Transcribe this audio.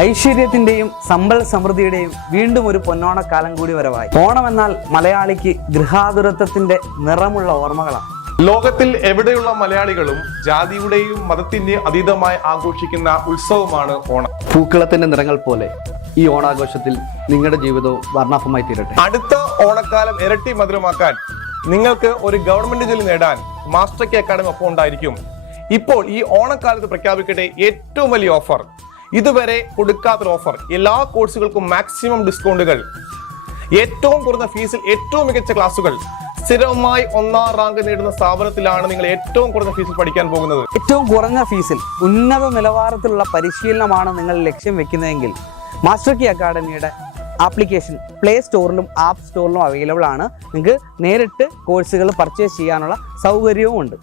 ഐശ്വര്യത്തിന്റെയും സമ്പൽ സമൃദ്ധിയുടെയും വീണ്ടും ഒരു പൊന്നോണക്കാലം കൂടി വരവായി. ഓണം എന്നാൽ മലയാളിക്ക് ഗൃഹാതുരത്വത്തിന്റെ നിറമുള്ള ഓർമ്മകളാണ്. ലോകത്തിൽ എവിടെയുള്ള മലയാളികളും ജാതിയുടെയും മതത്തിന്റെ അതീതമായി ആഘോഷിക്കുന്ന ഉത്സവമാണ് ഓണം. പൂക്കളത്തിന്റെ നിറങ്ങൾ പോലെ ഈ ഓണാഘോഷത്തിൽ നിങ്ങളുടെ ജീവിതവും വർണാഭമായി തീരട്ടെ. അടുത്ത ഓണക്കാലം ഇരട്ടി മധുരമാക്കാൻ നിങ്ങൾക്ക് ഒരു ഗവൺമെന്റ് ജോലി നേടാൻ മാസ്റ്റർ കെ അക്കാഡമി ഒപ്പം ഉണ്ടായിരിക്കും. ഇപ്പോൾ ഈ ഓണക്കാലത്ത് പ്രഖ്യാപിക്കട്ടെ ഏറ്റവും വലിയ ഓഫർ. ഇതുവരെ കൊടുക്കാത്തൊരു ഓഫർ എല്ലാ കോഴ്സുകൾക്കും മാക്സിമം ഡിസ്കൗണ്ടുകൾ ഏറ്റവും കുറഞ്ഞ ഫീസിൽ ഏറ്റവും മികച്ച ക്ലാസുകൾ സ്ഥിരമായി ഒന്നാം റാങ്ക് നേടുന്ന സ്ഥാപനത്തിലാണ് നിങ്ങൾ ഏറ്റവും കുറഞ്ഞ ഫീസിൽ പഠിക്കാൻ പോകുന്നത്. ഏറ്റവും കുറഞ്ഞ ഫീസിൽ ഉന്നത നിലവാരത്തിലുള്ള പരിശീലനമാണ് നിങ്ങൾ ലക്ഷ്യം വെക്കുന്നതെങ്കിൽ മാസ്റ്റർ കി അക്കാഡമിയുടെ ആപ്ലിക്കേഷൻ പ്ലേ സ്റ്റോറിലും ആപ്പ് സ്റ്റോറിലും അവൈലബിൾ ആണ്. നിങ്ങൾക്ക് നേരിട്ട് കോഴ്സുകൾ പർച്ചേസ് ചെയ്യാനുള്ള സൗകര്യവും ഉണ്ട്